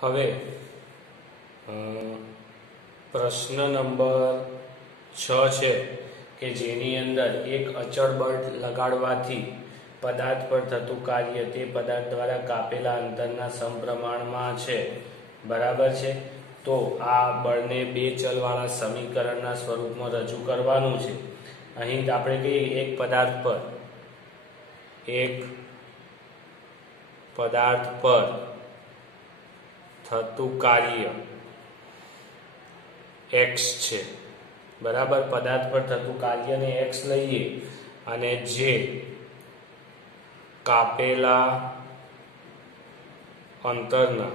હવે પ્રશ્ન નંબર 6 છે કે જેની અંદર એક અચળ બળ લગાડવાથી પદાર્થ પર થતું કાર્ય તે પદાર્થ દ્વારા કાપેલા અંતરના સમપ્રમાણમાં છે, બરાબર છે। તો આ બળને બે ચલવાળા સમીકરણના સ્વરૂપમાં રજૂ કરવાનું છે। અહીં આપણે કહીએ એક પદાર્થ પર થતું કાર્ય x છે, બરાબર। પદાર્થ પર થતું કાર્યને x લઈએ અને જે કાપેલા અંતરના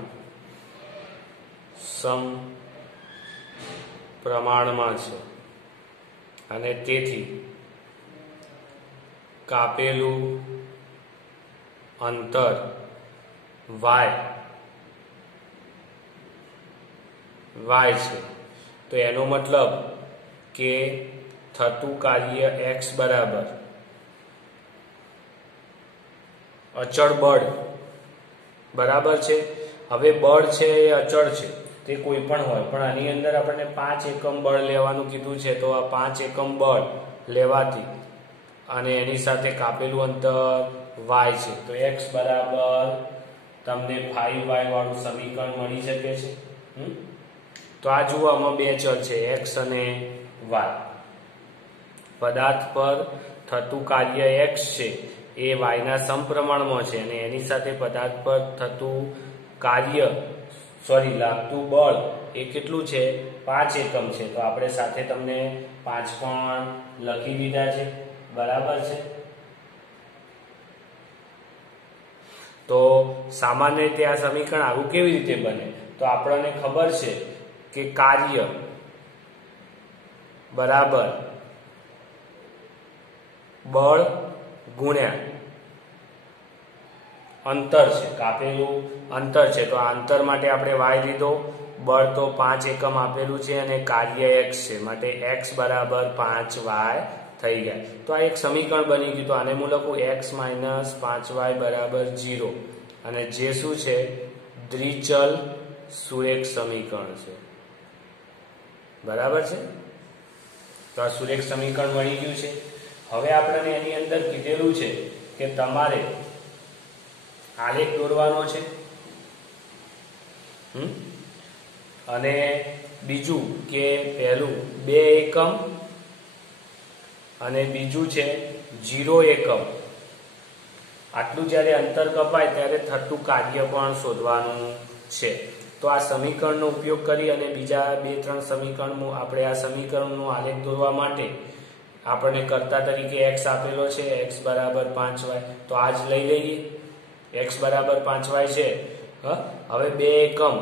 સમપ્રમાણમાં છે અને તેથી કાપેલું અંતર y છે। તો એનો મતલબ કે થતું કાર્ય x બરાબર અચળ બળ, બરાબર છે। હવે બળ છે એ અચળ છે, તે કોઈ પણ હોય, પણ આની અંદર આપણને 5 એકમ બળ લેવાનું કીધું છે। તો આ 5 એકમ બળ લેવાથી અને એની સાથે કાપેલું અંતર y છે, તો x બરાબર તમને 5y વાળું સમીકરણ મળી શકે છે। તો આ જુઓ, આમાં બે ચલ છે x અને y। પદાર્થ પર થતું કાર્ય x છે એ y ના સમપ્રમાણમાં છે અને એની સાથે પદાર્થ પર થતું લાગતું બળ એ કેટલું છે, 5 એકમ છે। તો આપણે સાથે તમને 5 પણ લખી દીધા છે, બરાબર છે। તો સામાન્ય રીતે આ સમીકરણ આવું કેવી રીતે બને, તો આપણને ખબર છે કે કાર્ય બરાબર બળ ગુણ્યા અંતર છે, કાપેલું અંતર છે। તો આ અંતર માટે આપણે y લીધો, બળ તો 5 એકમ આપેલું છે અને કાર્ય x છે, માટે x બરાબર 5y થઈ ગયા। તો આ એક સમીકરણ બની ગયું। તો આને હું લખું x માઇનસ 5y બરાબર 0 અને જે શું છે, દ્વિચલ સુરેખ સમીકરણ છે, બરાબર છે। તો આ સુરેખ સમીકરણ મળી ગયું છે। હવે આપણને એની અંદર કીધેલું છે કે તમારે આલેખ દોરવાનો છે અને બીજું કે પહેલું 2 એકમ અને બીજું છે 0 એકમ। આટલું જ્યારે અંતર કપાય ત્યારે થતું કાર્ય પણ શોધવાનું છે। તો આ સમીકરણનો ઉપયોગ કરી અને બીજા 2-3 સમીકરણ આપણે આ સમીકરણનો આલેખ દોરવા માટે આપણને કર્તા તરીકે x આપેલો છે, x બરાબર 5y। તો આ જ લઈ લઈએ, x બરાબર 5y છે। હવે 2 એકમ,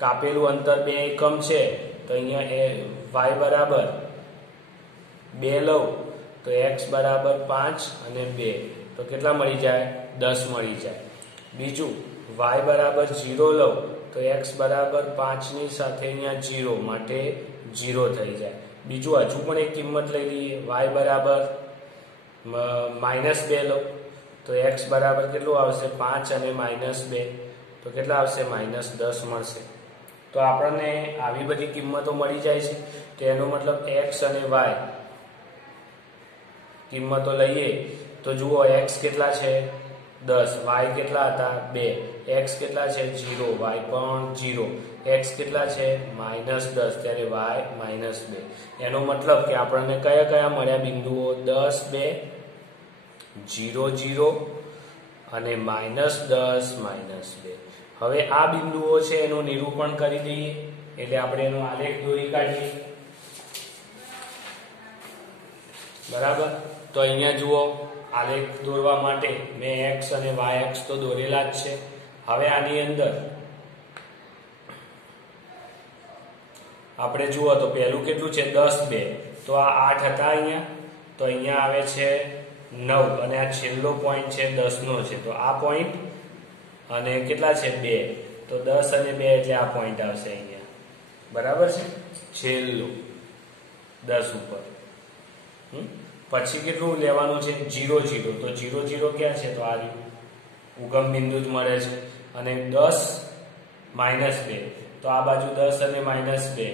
કાપેલું અંતર 2 એકમ છે, તો અહીંયા y બરાબર 2 લઉં તો x બરાબર 5 અને 2 તો કેટલા મળી જાય, 10 મળી જાય। બીજું y બરાબર 0 લઉં તો x બરાબર 5 ની સાથે અહીંયા 0 માટે 0 થઈ જાય। બીજું હજુ પણ એક કિંમત લઈ લઈએ, y બરાબર -2 લઉં તો x બરાબર કેટલું આવશે, 5 અને -2 તો કેટલા આવશે, -10 મળશે। તો આપણને આવી બધી કિંમતો મળી જાય છે। તો એનો મતલબ x અને y કિંમતો લઈએ તો જુઓ, x કેટલા છે 10, y કેટલા હતા 2, x કેટલા છે 0, y પણ 0, x કેટલા છે -10 ત્યારે y -2। એનો મતલબ કે આપણને કયા કયા મળ્યા બિંદુઓ, 10, 2, 0, 0 અને -10, -2। હવે આ બિંદુઓ છે એનું નિરૂપણ કરી દઈએ, એટલે આપણે એનો આલેખ દોરી કાઢીએ, બરાબર। તો અહીંયા જુઓ, આલેખ દોરવા માટે મેં x અને y અક્ષ તો દોરેલા જ છે। હવે આની અંદર આપણે જુઓ તો પહેલું કેટલું છે 10, 2 તો આ 8 હતા અહીંયા, તો અહીંયા આવે છે 9 અને આ છેલ્લો પોઈન્ટ છે 10 નો છે, તો આ પોઈન્ટ અને કેટલા છે 2 તો 10 અને 2 એટલે આ પોઈન્ટ આવશે અહીંયા, બરાબર છે, છેલ્લું 10 ઉપર। પછી કેટલું લેવાનું છે 0, 0 તો 0, 0 ક્યાં છે, તો આ ઉગમ બિંદુ જ મળે છે અને 10 -2, તો આ બાજુ 10 અને -2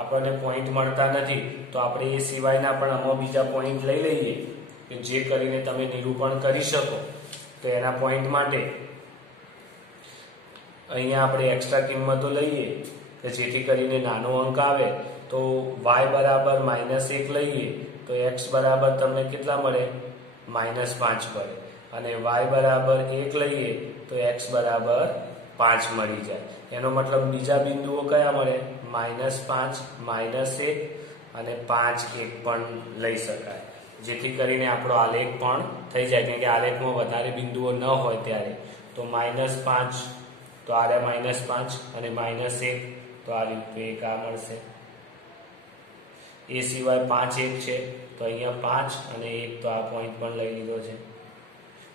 આપણને પોઈન્ટ મળતા નથી, તો આપણે એ સિવાયના પણ આમાં બીજા પોઈન્ટ લઈ લઈએ કે જે કરીને તમે નિરૂપણ કરી શકો. તો એના પોઈન્ટ માટે અહીંયા આપણે એક્સ્ટ્રા કિંમતો લઈએ કે જેથી કરીને નાનો અંક આવે. તો y બરાબર -1 લઈએ તો x બરાબર તમને કેટલા મળે? -5 મળે. અને y બરાબર 1 લઈએ તો x બરાબર 5 મળી જાય. એનો મતલબ બીજા બિંદુઓ કયા મળે? -5, -1 અને 5, 1 પણ લઈ શકાય, જેથી કરીને આપણો આલેખ પણ થઈ જાય. કેમ કે આલેખમાં વધારે બિંદુઓ ન હોય ત્યારે તો -5 તો આ -5 અને -1 તો આ રીતે 1 આ મળશે. એ સિવાય 5, 1 છે તો અહીંયા 5 અને 1 તો આ પોઈન્ટ પણ લઈ લીધો છે.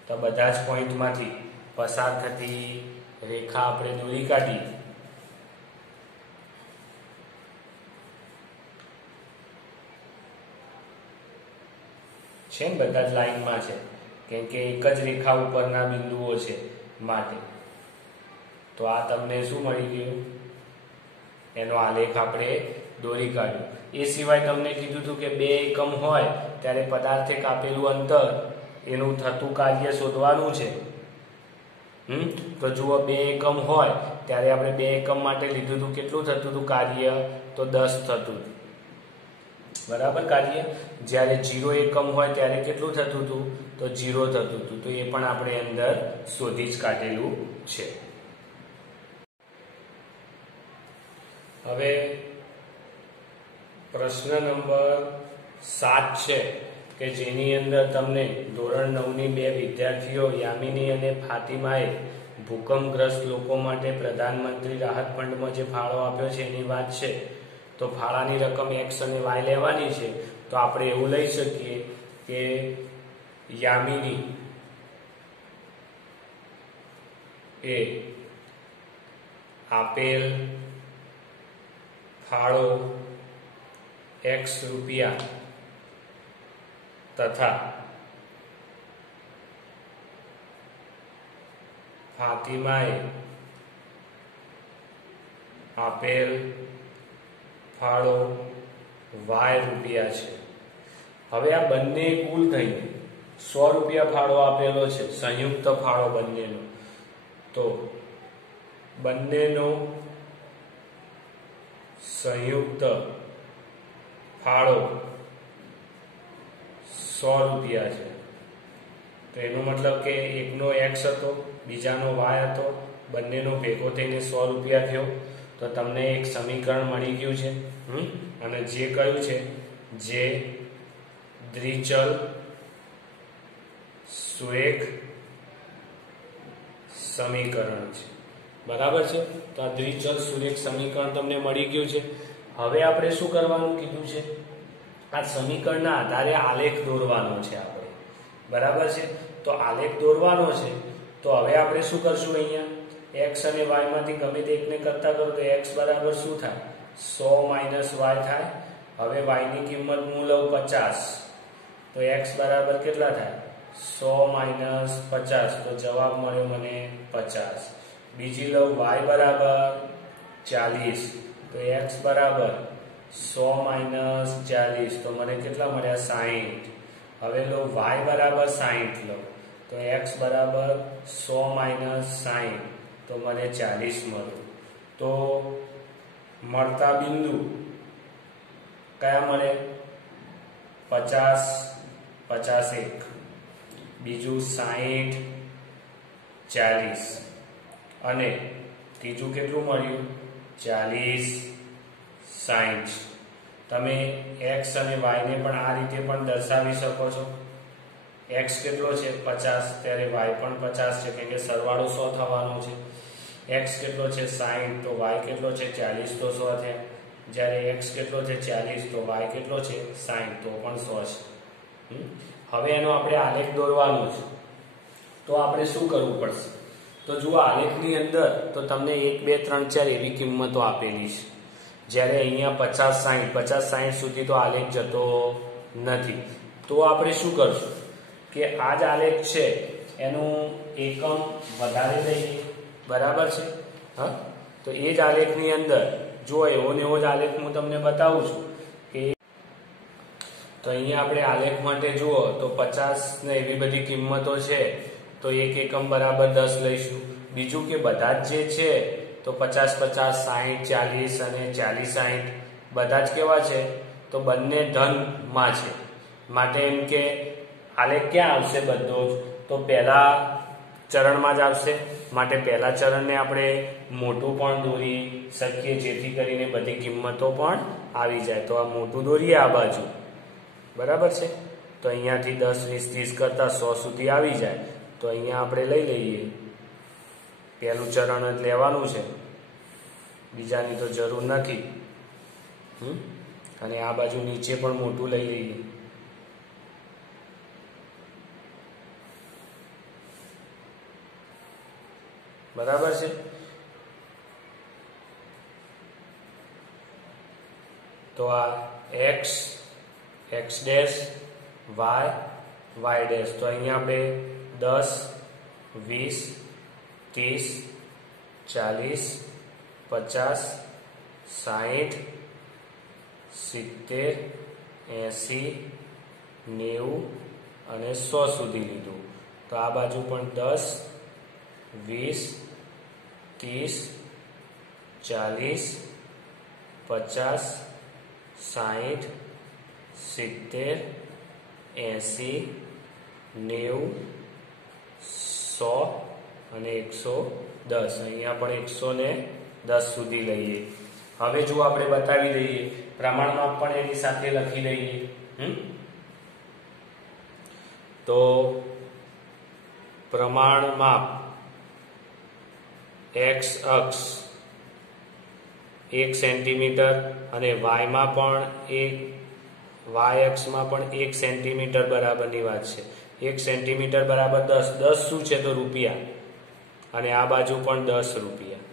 તો બધા જ પોઈન્ટમાંથી પસાર થતી રેખા આપણે દોરી કાઢી. છે ને બધા જ લાઈનમાં છે, કેમ કે એક જ રેખા ઉપરના બિંદુઓ છે માટે. તો આ તમને શું મળી ગયું? એનો આલેખ આપણે દોરી કાઢ્યો. એ સિવાય તમને કીધું હતું કે 2 એકમ હોય ત્યારે પદાર્થે કાપેલું અંતર એનું થતું કાર્ય શોધવાનું છે. તો જુઓ 2 એકમ હોય ત્યારે આપણે 2 એકમ માટે લીધું હતું, કેટલું થતું હતું કાર્ય? તો 10 થતું હતું, બરાબર કાર્ય. જ્યારે 0 એકમ હોય ત્યારે કેટલું થતું હતું? તો 0 થતું હતું. તો એ પણ આપણે અંદર શોધી જ કાઢેલું છે. હવે પ્રશ્ન નંબર 7 છે કે જેની અંદર તમને ધોરણ 9ની 2 વિદ્યાર્થીઓ યામિની અને ફાતિમાએ ભૂકંપગ્રસ્ત લોકો માટે પ્રધાનમંત્રી રાહત ફંડમાં જે ફાળો આપ્યો છે એની વાત છે. તો ફાળાની રકમ x અને y લેવાની છે. તો આપણે એવું લઈ શકીએ કે યામિની એ આપેલ ફાળો x રૂપિયા તથા ફાતિમાએ આપેલ ફાળો y રૂપિયા છે. હવે આ બંને કુલ થઈને 100 રૂપિયા ફાળો આપેલો છે, સંયુક્ત ફાળો બંનેનો. તો બંનેનો સંયુક્ત ફાળો 100 રૂપિયા છે. તો એનો મતલબ કે એકનો x હતો, બીજાનો y હતો, બંનેનો ભેગો થઈને 100 રૂપિયા થયો. તો તમને એક સમીકરણ મળી ગયું છે. અને જે કયું છે? જે દ્વિચલ સુરેખ સમીકરણ છે, બરાબર છે. તો આ દ્વિચલ સુરેખ સમીકરણ તમને મળી ગયું છે. હવે આપણે શું કરવાનું કીધું છે? આ સમીકરણના આધારે આલેખ દોરવાનો છે આપણે, બરાબર છે. તો આલેખ દોરવાનો છે. તો હવે આપણે શું કરશું? અહીંયા x અને y માંથી ગમે તે એકને કરતા કરો તો x બરાબર શું થાય? 100 - y થાય. હવે y ની કિંમત હું લઉં 50, તો x બરાબર કેટલા થાય? 100 - 50, તો જવાબ મળ્યો મને 50. બીજી લઉં y બરાબર 40, તો x બરાબર 100 - 40, તો મને કેટલા મળ્યા? 60. હવે લો y બરાબર 60 લો, તો x બરાબર 100 - 60, તો મને 40 મળ્યું. તો મળતા બિંદુ કયા મળે? 50, 51, બીજું 60, 40 અને ત્રીજું કેટલું મળ્યું? 40, 60. તમે x અને y ને પણ આ રીતે પણ દર્શાવી શકો છો. x કેટલો છે? 50, ત્યારે y પણ 50 છે, કેમ કે સરવાળો 100 થવાનો છે. x કેટલો છે? 60, તો y કેટલો છે? 40, તો 100 થયા. જ્યારે x કેટલો છે? 40, તો y કેટલો છે? 60, તો પણ 100 છે. હવે એનો આપણે આલેખ દોરવાનો છે. તો આપણે શું કરવું પડશે? તો જુઓ આલેખની અંદર તો તમને 1, 2, 3, 4 એવી કિંમતો આપેલી છે. જ્યારે અહીંયા 50, 60 સુધી તો આલેખ જતો નથી. તો આપણે શું કરશું કે આ જ આલેખ છે એનું એકમ વધારે લઈએ, બરાબર છે. હા, તો એ જ આલેખની અંદર જો એવો ને એવો જ આલેખ હું તમને બતાવું છું કે તો અહીંયા આપણે આલેખ માટે જુઓ તો 50 ને એવી બધી કિંમતો છે તો 1 એકમ બરાબર 10 લઈશું. બીજું કે બધા જ જે છે તો 50 50 60 40 અને 40 60 બધા જ કેવા છે તો બંને ધનમાં છે માટે એમ કે આલેખ ક્યાં આવશે બધો જ તો પહેલા ચરણમાં જ આવશે માટે પહેલા ચરણને આપણે મોટું પણ દોરી શકીએ જેથી કરીને બધી કિંમતો પણ આવી જાય. તો આ મોટું દોરીએ આ બાજુ બરાબર છે તો અહીંયાથી 10 20 30 કરતા 100 સુધી આવી જાય. તો અહીંયા આપણે લઈ લઈએ પહેલું ચરણ જ લેવાનું છે બીજાની તો જરૂર નથી. અને આ બાજુ નીચે પણ મોટું લઈ લઈએ. બરાબર છે તો આ x x dash y y dash તો અહીંયા આપણે 10 20 30 40 50 60 70 80 90 અને 100 સુધી લીધું. તો આ બાજુ પણ 10 20 30 40 50 60 70 80 90 100 અને 110. અહીંયા પણ 110 સુધી લઈએ. હવે જો આપણે બતાવી દઈએ પ્રમાણમાં પણ એની સાથે લખી દઈએ. તો પ્રમાણમાં x અક્ષ 1 સેન્ટીમીટર અને y માં પણ y અક્ષમાં પણ 1 સેન્ટીમીટર બરાબરની વાત છે. 1 સેન્ટીમીટર બરાબર 10 10 શું છે તો રૂપિયા અને આ બાજુ પણ 10 રૂપિયા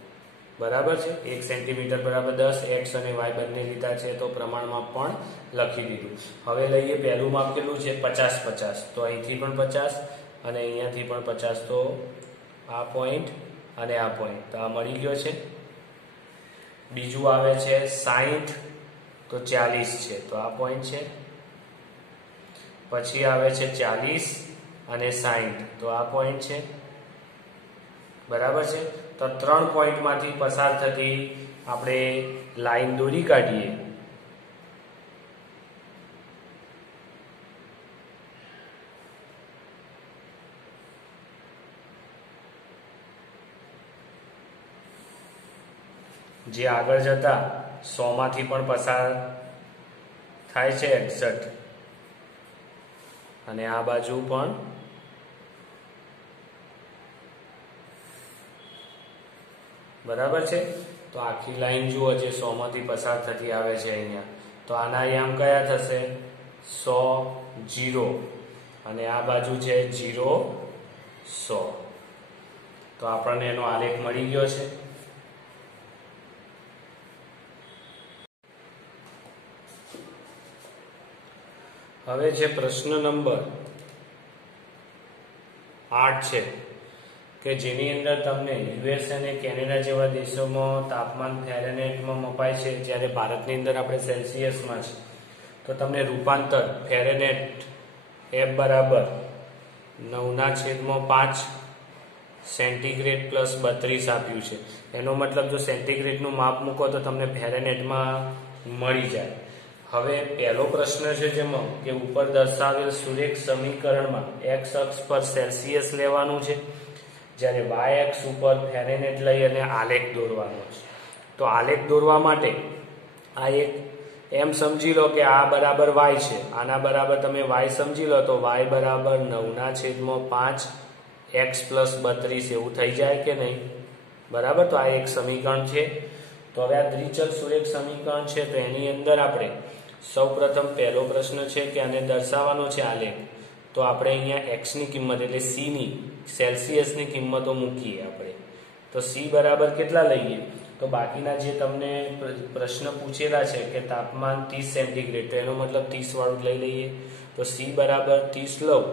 બરાબર છે. 1 સેન્ટીમીટર બરાબર 10 x અને y બંને લીધા છે તો પ્રમાણમાં પણ લખી દીધું. હવે લઈએ પહેલું માપ કેટલું છે 50 50 તો અહીંથી પણ 50 અને અહીંયાથી પણ 50 તો આ પોઈન્ટ અને આ પોઈન્ટ તો આ મળી ગયો છે. બીજું આવે છે 60 તો 40 છે તો આ પોઈન્ટ છે. પછી આવે છે 40 અને 60 તો આ પોઈન્ટ છે બરાબર છે. તો 3 પોઈન્ટમાંથી પસાર થતી આપણે લાઈન દોરી કાઢીએ. જે આગળ જતા 100 માંથી પણ પસાર થાય છે 61 અને આ બાજુ પણ બરાબર છે. તો આખી લાઈન જુઓ જે 100 માંથી પસાર થતી આવે છે અહીંયા તો આના યામ કયા થશે 100 0 અને આ બાજુ છે 0 100 તો આપણને એનો આલેખ મળી ગયો છે. હવે જે પ્રશ્ન નંબર 8 છે કે જેની અંદર તમને યુએસ અને કેનેડા જેવા દેશોમાં તાપમાન ફેરેનહાઇટમાં મપાય છે જ્યારે ભારતની અંદર આપણે સેલ્સિયસમાં છે. તો તમને રૂપાંતર ફેરેનહાઇટ F બરાબર 9/5 સેન્ટીગ્રેડ પ્લસ 32 આપ્યું છે. એનો મતલબ જો સેન્ટીગ્રેડનું માપ મૂકો તો તમને ફેરેનહાઇટમાં મળી જાય. હવે પહેલો પ્રશ્ન છે જેમાં કે ઉપર દર્શાવેલ સુરેખ સમીકરણમાં x અક્ષ પર સેલ્સિયસ લેવાનું છે જ્યારે y અક્ષ ઉપર ફેરેનહાઇટ લઈ અને આલેખ દોરવાનો છે. તો આલેખ દોરવા માટે આ એક એમ સમજી લો કે આ બરાબર y છે, આના બરાબર તમે y સમજી લો તો y બરાબર 9/5 x પ્લસ 32 એવું થઈ જાય કે નહીં બરાબર. તો આ એક સમીકરણ છે. તો હવે આ દ્વિચલ સુરેખ સમીકરણ છે તો એની અંદર આપણે સૌપ્રથમ પહેલો પ્રશ્ન છે કે આને દર્શાવવાનો છે આલેખ. તો આપણે અહીંયા x ની કિંમત એટલે c ની સેલ્સિયસની કિંમતો મૂકીએ આપણે. તો c બરાબર કેટલા લઈએ તો બાકીના જે તમને પ્રશ્ન પૂછેલા છે કે તાપમાન 30 સેન્ટીગ્રેડ તો એનો મતલબ 30 વાળું લઈ લઈએ. તો c બરાબર 30 લઉં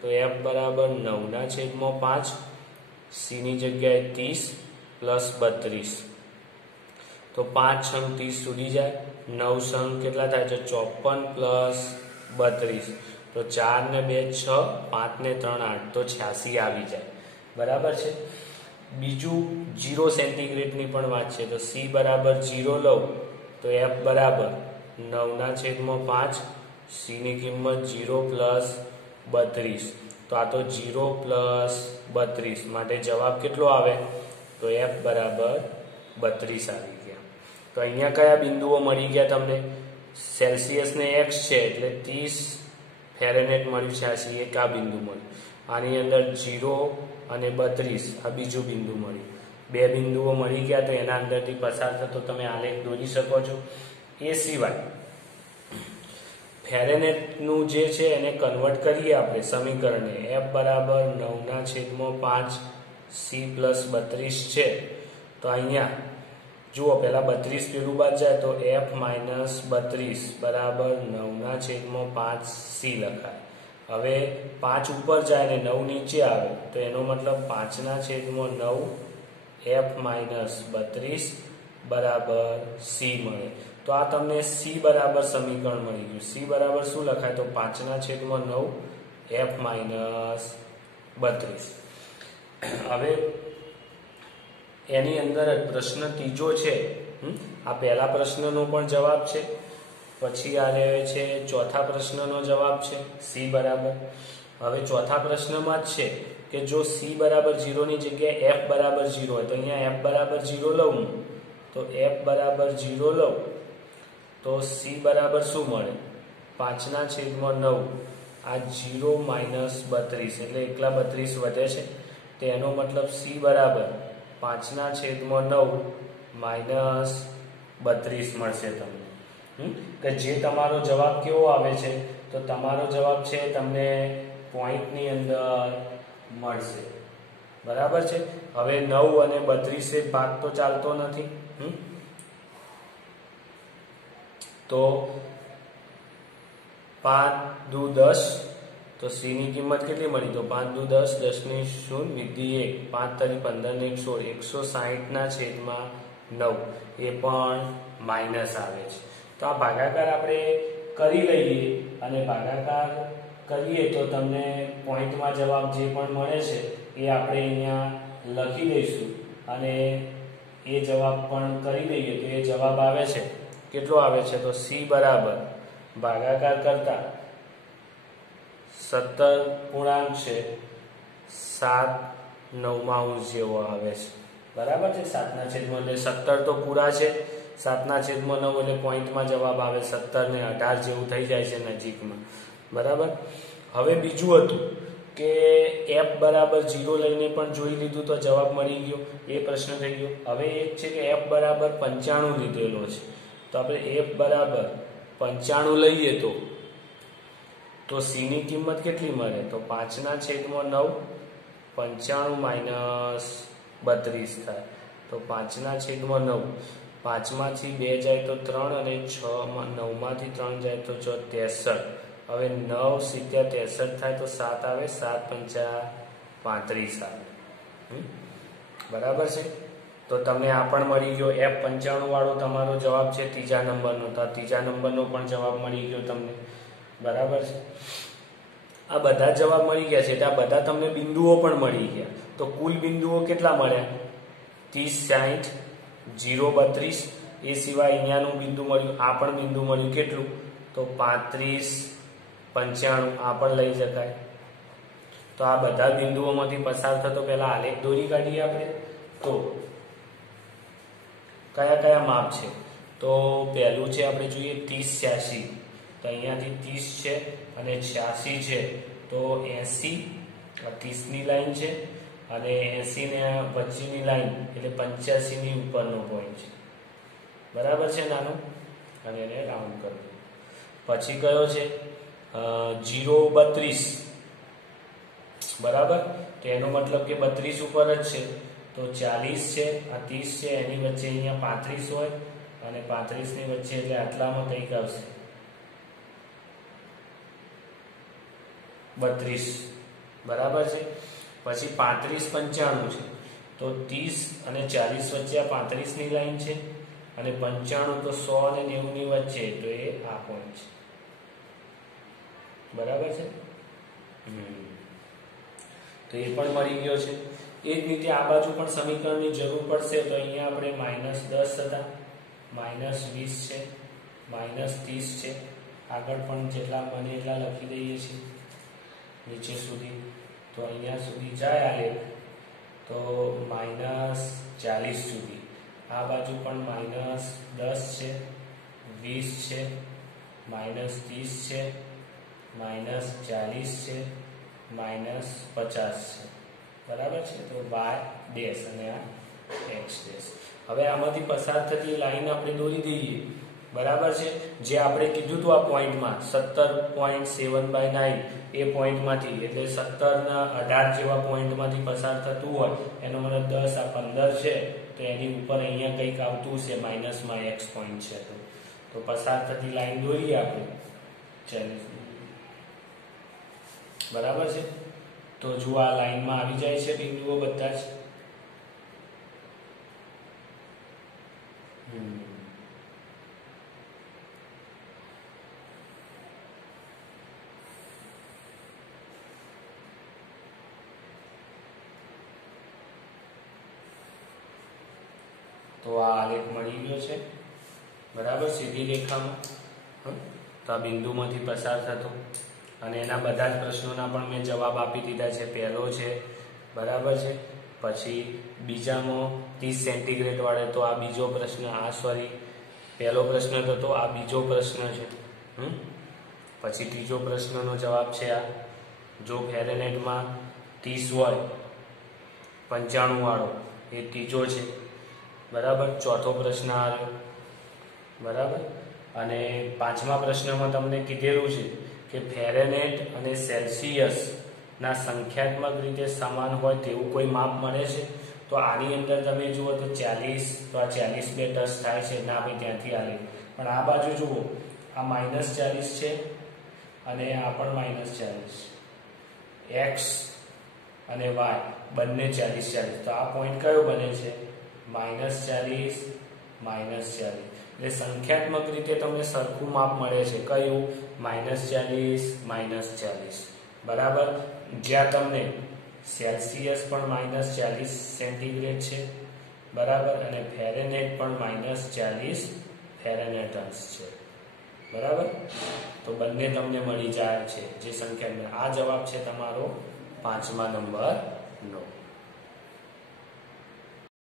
તો f બરાબર 9/5 c ની જગ્યાએ 30 પ્લસ 32 તો 5 સંગ 30 સુધી જાય, 9 સંગ કેટલા થાય છે 54 પ્લસ 32, તો 4 ને 2 6, 5 ને 3 8, તો 86 આવી જાય. બરાબર છે. બીજું 0 સેન્ટીગ્રેડની પણ વાત છે, તો C બરાબર 0 લઉં તો F બરાબર 9/5, C ની કિંમત 0 પ્લસ 32, તો આ તો 0 પ્લસ 32 માટે જવાબ કેટલો આવે તો F બરાબર 32 આવી ગયા. તો અહીંયા કયા બિંદુઓ મળી ગયા તમને? સેલ્સિયસ ને x છે એટલે 30 ફેરેનહેઇટ મળ્યું છે, આ એક આ બિંદુ મળ્યું. આની અંદર 0 અને 32 આ બીજું બિંદુ મળ્યું. બે બિંદુઓ મળી ગયા, તો એના અંદરથી પસાર થતો તમે આલેખ દોરી શકો છો. એ સિવાય ફેરેનહેઇટનું જે છે એને કન્વર્ટ કરીએ આપણે સમીકરણને. F બરાબર 9/5 C પ્લસ 32 છે, તો અહીંયા જુઓ પહેલા 32 પેલું બાદ જાય તો F માઇનસ 32 બરાબર 9/5 C લખાય. હવે 5 ઉપર જાય ને 9 નીચે આવે, તો એનો મતલબ 5/9 F માઇનસ 32 બરાબર C મળે. તો આ તમને C બરાબર સમીકરણ મળી ગયું. C બરાબર શું લખાય તો 5/9 F માઇનસ 32. હવે એની અંદર જ પ્રશ્ન ત્રીજો છે, આ પહેલા પ્રશ્નનો પણ જવાબ છે, પછી આ રહે છે ચોથા પ્રશ્નનો જવાબ છે C બરાબર. હવે ચોથા પ્રશ્નમાં જ છે કે જો C બરાબર 0 ની જગ્યાએ F બરાબર 0 હોય, તો અહીંયા F બરાબર 0 લઉં તો F બરાબર 0 લઉં તો C બરાબર શું મળે 5/9, આ 0 માઇનસ 32 એટલે એકલા 32 વધે છે, તેનો મતલબ C બરાબર 5/9 માઇનસ 32 મળશે તમને. કે જે તમારો જવાબ કેવો આવે છે તો તમારો જવાબ છે તમને પોઈન્ટની અંદર મળશે. બરાબર છે. હવે 9 અને 32 ભાગ તો ચાલતો નથી, તો 5 દુ 10, તો C ની કિંમત કેટલી મળી તો 5 દુ 10, 10 ની 0 વિધિ 1, 5 તરી 15 ને 16, 160/9 એ પણ માઇનસ આવે છે. તો આ ભાગાકાર આપણે કરી લઈએ અને ભાગાકાર કરીએ તો તમને પોઈન્ટમાં જવાબ જે પણ મળે છે એ આપણે અહીંયા લખી દઈશું અને એ જવાબ પણ કરી દઈએ તો એ જવાબ આવે છે કેટલો આવે છે તો C બરાબર ભાગાકાર કરતા 17.7 જેવો આવે છે. બરાબર છે. 7/9 એટલે 17 તો પૂરા છે, 7/9 એટલે પોઈન્ટમાં જવાબ આવે 17 ને 18 જેવું થઈ જાય છે નજીકમાં. બરાબર. હવે બીજું હતું કે F બરાબર 0 લઈને પણ જોઈ લીધું તો જવાબ મળી ગયો, એ પ્રશ્ન થઈ ગયો. હવે એક છે કે F બરાબર 95 લીધેલો છે, તો આપણે F બરાબર 95 લઈએ તો C ની કિંમત કેટલી મળે તો 5/9, 95 માઇનસ 32 થાય, તો 5/9, 5 માંથી 2 જાય તો 3 અને 9 માંથી 3 જાય તો 63. હવે 9 × 63 થાય તો 7 આવે, 7×5 35 આવે. બરાબર છે. તો તમને આ પણ મળી ગયો. F95 વાળો તમારો જવાબ છે ત્રીજા નંબરનો, તો ત્રીજા નંબરનો પણ જવાબ મળી ગયો તમને. બરાબર છે. આ બધા જવાબ મળી ગયા છે, એટલે આ બધા તમને બિંદુઓ પણ મળી ગયા. તો કુલ બિંદુઓ કેટલા મળ્યા 30, 60, 0, 32. એ સિવાય અહીંયાનું બિંદુ મળ્યું, આ પણ બિંદુ મળ્યું કેટલું તો 35, 95, આ પણ લઈ શકાય. તો આ બધા બિંદુઓમાંથી પસાર થતો પહેલા આલેખ દોરી કાઢીએ આપણે. તો કયા કયા માપ છે તો પહેલું છે આપણે જોઈએ 30, 86, તો અહીંયાથી 30 છે અને 86 છે, તો 80 આ 30 ની લાઈન છે અને 80 ને વચ્ચેની લાઈન એટલે 85 ની ઉપરનો પોઈન્ટ છે. બરાબર છે નાનો, અને એને રાઉન્ડ કરો. પછી કયો છે 0, 32. બરાબર. તો એનો મતલબ કે 32 ઉપર જ છે, તો 40 છે, આ 30 છે, એની વચ્ચે અહીંયા 35 હોય અને 35 ની વચ્ચે એટલે આટલામાં કંઈક આવશે 32. બરાબર છે. પછી 35, 95 છે, તો 30 અને 40 વચ્ચે આ 35 ની લાઈન છે અને 95 તો 100 અને 90 ની વચ્ચે, તો એ આ પોઈન્ટ છે. બરાબર છે. તો એ પણ મળી ગયો છે. એ જ રીતે આ બાજુ પણ સમીકરણની જરૂર પડશે. તો અહીંયા આપણે -10 હતા, -20 છે, -30 છે. આગળ પણ જેટલા બને એટલા લખી દઈએ છીએ નીચે સુધી. તો અહીંયા સુધી જાય આ લેખ તો -40 સુધી. આ બાજુ પણ -10 છે, 20 છે, -30 છે, -40 છે, -50 છે. બરાબર છે. તો y ડેશ અને આ x ડેશ. હવે આમાંથી પસાર થતી લાઈન આપણે દોરી દઈએ. બરાબર છે. જે આપણે કીધું હતું આ પોઈન્ટમાં 17.7/9 એ પોઈન્ટમાંથી, એટલે 17 ના 18 જેવા પોઈન્ટમાંથી પસાર થતું હોય એનો મતલબ 10 આ 15 છે, તો એની ઉપર અહીંયા કંઈક આવતું છે માઇનસમાં x પોઈન્ટ છે. તો પસાર થતી લાઈન દોરીએ આપણે. બરાબર છે. તો જુઓ આ લાઈનમાં આવી જાય છે બિંદુઓ બધા જ. તો આ આલેખ મળી ગયો છે. બરાબર. સીધી રેખામાં તો આ બિંદુમાંથી પસાર થતો, અને એના બધા જ પ્રશ્નોના પણ મેં જવાબ આપી દીધા છે. પહેલો છે. બરાબર છે. પછી બીજામાં 30 સેન્ટીગ્રેડ વાળે, તો આ બીજો પ્રશ્ન, આ સોરી પહેલો પ્રશ્ન હતો, આ બીજો પ્રશ્ન છે. પછી ત્રીજો પ્રશ્નનો જવાબ છે આ. જો ફેરેનહેઇટમાં 30 હોય 95 વાળો, એ ત્રીજો છે. બરાબર. ચોથો પ્રશ્ન આવ્યો. બરાબર. અને પાંચમા પ્રશ્નમાં તમને કીધેલું છે કે ફેરેનહેઇટ અને સેલ્સિયસ ના સંખ્યાત્મક રીતે સમાન હોય તેવું કોઈ માપ મળે છે. તો આની અંદર તમે જુઓ તો 40, તો આ 40 બે ટચ થાય છે ના ભાઈ, ત્યાંથી આવે. પણ આ બાજુ જુઓ, આ -40 છે અને આ પણ -40. x અને y બંને 40. તો આ પોઈન્ટ કયો બને છે? -40, -40. એટલે સંખ્યાત્મક રીતે તમને સરખું માપ મળે છે. કયું? -40, -40. બરાબર. જ્યાં તમને સેલ્સિયસ પણ -40 સેન્ટીગ્રેડ છે. બરાબર. અને ફેરેનહેઇટ પણ -40 ફેરેનહેઇટન્સ છે. બરાબર. તો બંને તમને મળી જાય છે જે સંખ્યા. આ જવાબ છે તમારો 5મા નંબરનો.